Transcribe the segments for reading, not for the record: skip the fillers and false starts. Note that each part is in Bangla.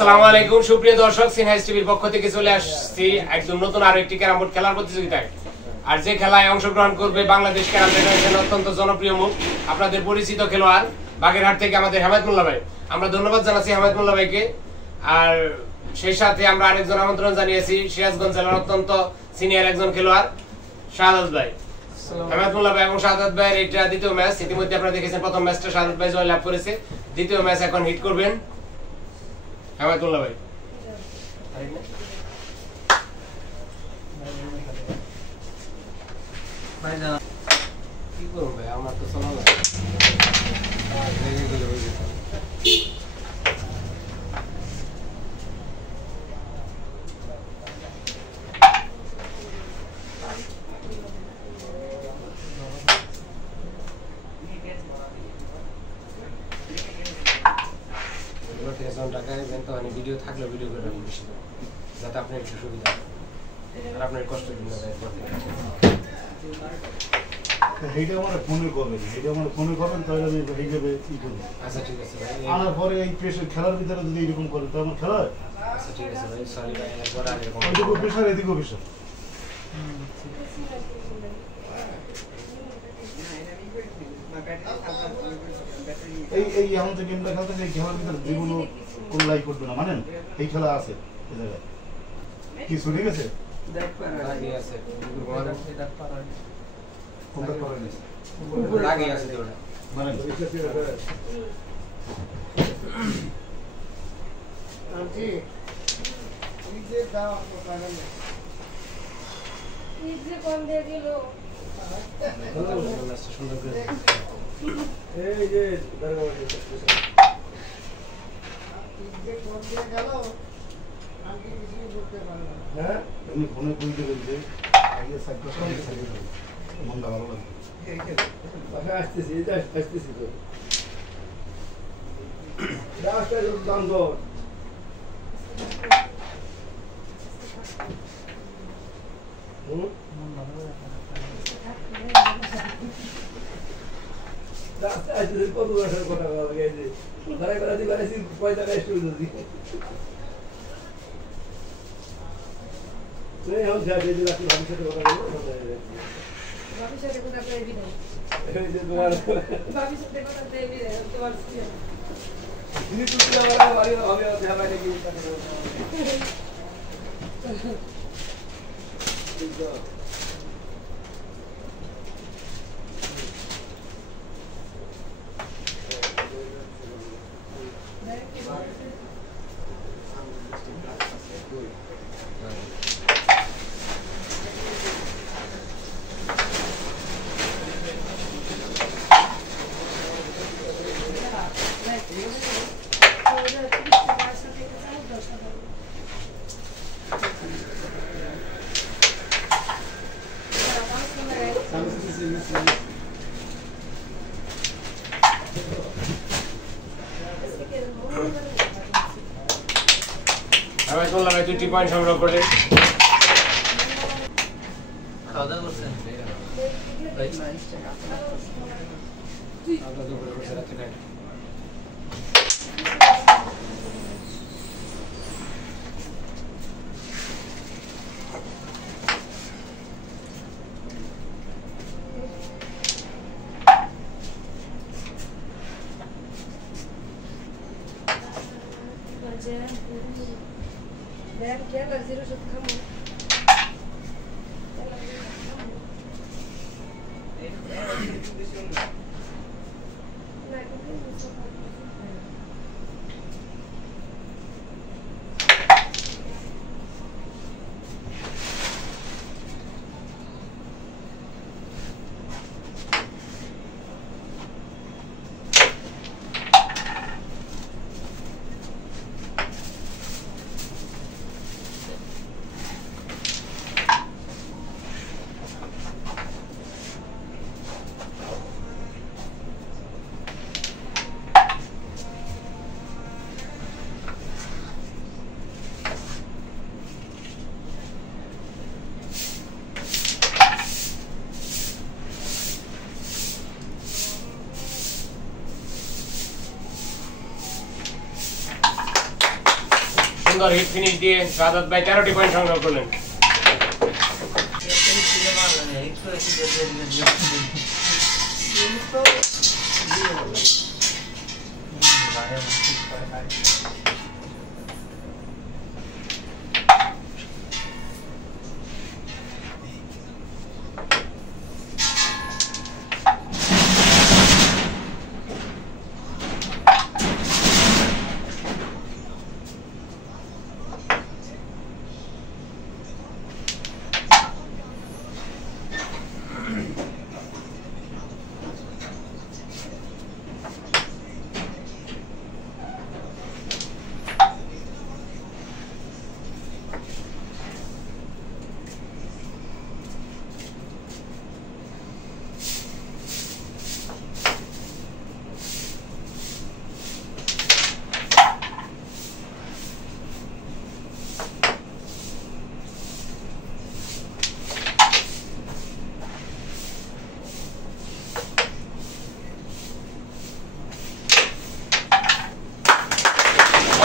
আসসালামু আলাইকুম সুপ্রিয় দর্শক, সিনহাইস টিভির পক্ষ থেকে চলে আসছি একদম নতুন আরো একটি ক্যারাম বোর্ড খেলার প্রতিযোগিতায়। আর যে খেলায় অংশগ্রহণ করবে বাংলাদেশ ক্যারাম ফেডারেশনের অত্যন্ত জনপ্রিয় মুখ, আপনাদের পরিচিত খেলোয়াড় বাগেরহাট থেকে আমাদের হামিদ মোল্লা ভাই। আমরা ধন্যবাদ জানাচ্ছি হামিদ মোল্লা ভাইকে। আর সেই সাথে আমরা আরেকজন আমন্ত্রণ জানিয়েছি সিরাজগঞ্জ জেলার অত্যন্ত সিনিয়র একজন খেলোয়াড় শাহাদাত ভাই। হামিদ মোল্লা ভাই এবং শাহাদাত ভাইয়ের এটা দ্বিতীয় ম্যাচ। ইতিমধ্যে আপনারা দেখেছেন প্রথম ম্যাচটা শাহাদাত ভাই জয়লাভ করেছে, দ্বিতীয় ম্যাচ এখন হিট করবেন হামিদ মোল্লা ভাই। কি করবো ভাই, আমার তো শোনা যায় ভিডিও থাকলে ভিডিও করে বেশি যাতে আপনার একটু সুবিধা আর আপনার কষ্ট দিন না। এইটা আমার ফোনে করবেন তাহলে আমি এইভাবে ই করবো। আচ্ছা ঠিক আছে ভাই, আনার পরে এই প্রেশার খেলার ভিতরে যদি এরকম করেন তো আমার খেলা হয়। আচ্ছা ঠিক আছে ভাই, সরি ভাই, একবার আর এরকম ওইদিকে প্রেশার এদিকে প্রেশার। এই এখন যে গেমটা খেলতে এই খেলার ভিতরে জীবনও কোন লাই করবে না, মানেন এই খেলা আছে এই জায়গায় কি ঠিক আছে। লাগে আছে তোরা মানেন আন্টি এই যে দাও আপনারা এই যে কোন দিয়ে দিল সুন্দর করে এই যে আমি কিছু করতে পারলাম না। হ্যাঁ এমনি ফোনে কই দেবেন যে আগে সাইকেল মনটা ভালো লাগে। আসতেছি তো রাস্তায় দাম দর রাস্তায় আসতেছি কত বছর কথা গেছে ঘরে করে দিবার পয়সা কাজ করে দিই नहीं हम जा दे दिला कि भविष्य के बता दो भविष्य के बता दे भी नहीं ये तुम्हारा भविष्य के बता दे भी नहीं तुम्हारा ये तो तेरा वाला हमारी हमें यहाँ बैठे की হামিদ মোল্লা ভাই 2টি পয়েন্ট সংগ্রহ করলেন। খাওয়া দাওয়া করছেন আমরা দুপুরে বসে রাখতে পারি। Ver que ela zero já tá muito. সুন্দর হিট ফিনিশ দিয়ে শাহাদাত ভাই 13টি পয়েন্ট সংগ্রহ করলেন।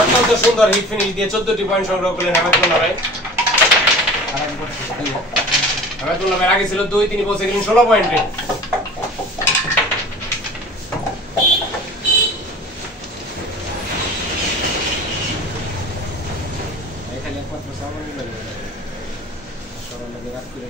অত্যন্ত সুন্দর হিট ফিনিশ দিয়ে 14টি পয়েন্ট সংগ্রহ করলেন হামিদুল্লাহ ভাই। হামিদুল্লাহ ভাই আগে ছিল 2, তিনি পৌঁছে গেলেন 16 পয়েন্টে। এখানে একমাত্র সামনে লাগে সবার লাগে রাত করে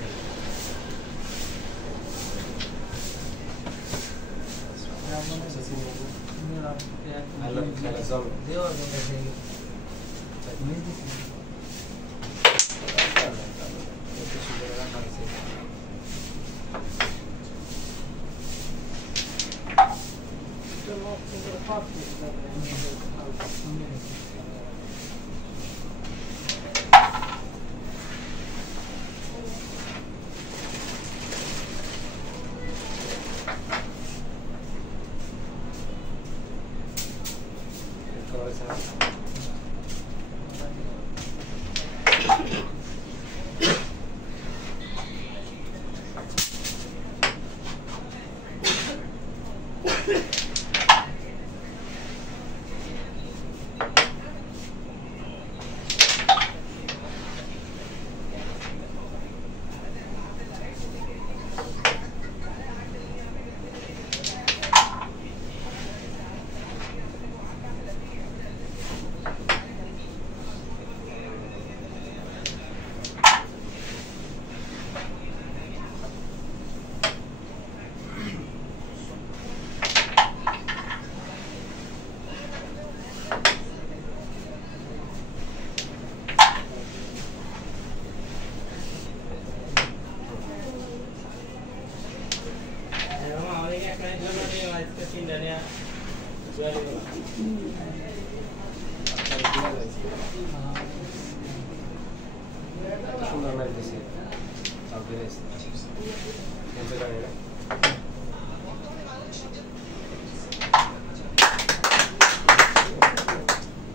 সুন্দর লাগতেছে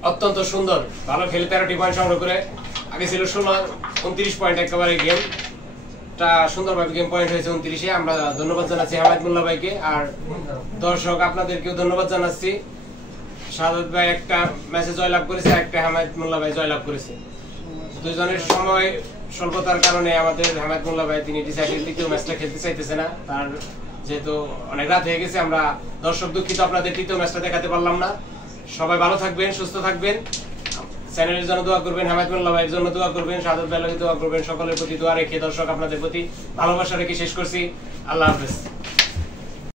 অত্যন্ত সুন্দর ভালো খেলে 13টি পয়েন্ট সংগ্রহ করে আগে ছিল 29 পয়েন্ট একেবারে গেমটা সুন্দরভাবে গেম পয়েন্ট হয়েছে 29-এ। আমরা ধন্যবাদ জানাচ্ছি হামিদুল্লাহ ভাইকে, আর দর্শক আপনাদেরকেও ধন্যবাদ জানাচ্ছি। শাহাদাত ভাই একটা ম্যাচে জয়লাভ করেছে, একটা হামিদুল্লাহ ভাই জয়লাভ করেছে। দুজনের সময় স্বল্পতার কারণে আমাদের হামিদুল্লাহ ভাই তিনি ডিসাইডেড তৃতীয় ম্যাচটা খেলতে চাইতেছে না, তার যেহেতু অনেক রাত হয়ে গেছে। আমরা দর্শক দুঃখিত আপনাদের তৃতীয় ম্যাচটা দেখাতে পারলাম না। সবাই ভালো থাকবেন, সুস্থ থাকবেন, চ্যানেলের জন্য দোয়া করবেন, হামিদুল্লাহ ভাইয়ের জন্য দোয়া করবেন, শাহাদাত ভাইয়ের দোয়া করবেন। সকলের প্রতি দোয়া রেখে দর্শক আপনাদের প্রতি ভালোবাসা রেখে শেষ করছি। আল্লাহ হাফেজ।